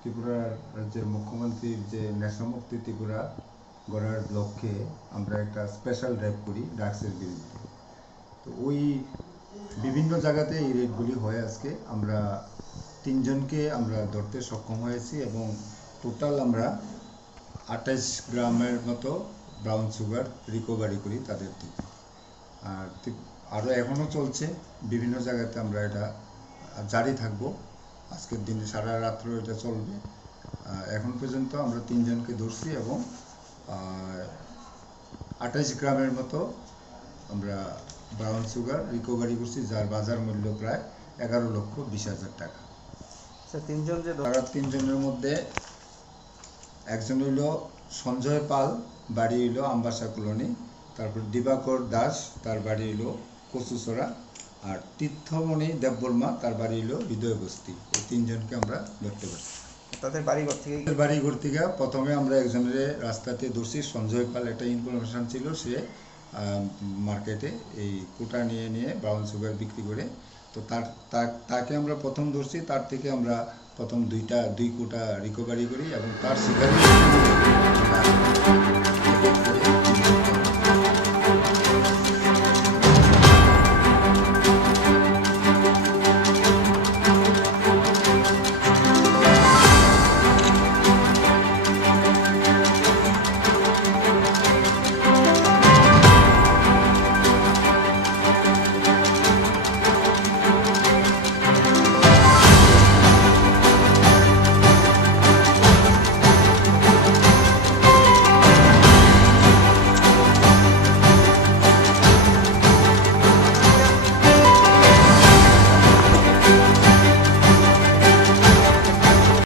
ত্রিপুরা রাজ্যের মুখ্যমন্ত্রীর যে নেশামুক্তি ত্রিপুরা গড়ার লক্ষ্যে আমরা একটা স্পেশাল ড্রাইভ করি ড্রাগসের বিরুদ্ধে। তো ওই বিভিন্ন জায়গাতে এই রেডগুলি হয়। আজকে আমরা 3 জনকে আমরা ধরতে সক্ষম হয়েছি এবং টোটাল আমরা 28 গ্রামের মতো ব্রাউন সুগার রিকভারি করি তাদের থেকে। আর আরও এখনও চলছে, বিভিন্ন জায়গাতে আমরা এটা জারি থাকবো। আজকের দিনে সারা রাত্র এটা চলবে। এখন পর্যন্ত আমরা 3 জনকে ধরছি এবং 28 গ্রামের মতো আমরা ব্রাউন সুগার রিকভারি করছি, যার বাজার মূল্য প্রায় 11,20,000 টাকা। তারা 3 জনের মধ্যে একজন হইল সঞ্জয় পাল, বাড়ি হইল আম্বাসা কলোনি। তারপর দিবাকর দাস, তার বাড়ি হইল কচুচড়া। আর তীর্থমণি দেববর্মা, তার বাড়ি হইল হৃদয় বস্তি। এই 3 জনকে আমরা ধরতে পারছি। তাদের বাড়িঘর থেকে প্রথমে আমরা একজনের রাস্তাতে ধরছি। সঞ্জয় পাল, একটা ইনফরমেশন ছিল, সে মার্কেটে এই কোটা নিয়ে ব্রাউন সুগার বিক্রি করে। তো তাকে আমরা প্রথম ধরছি। তার থেকে আমরা প্রথম 2 কোটা রিকভারি করি এবং তার শিকার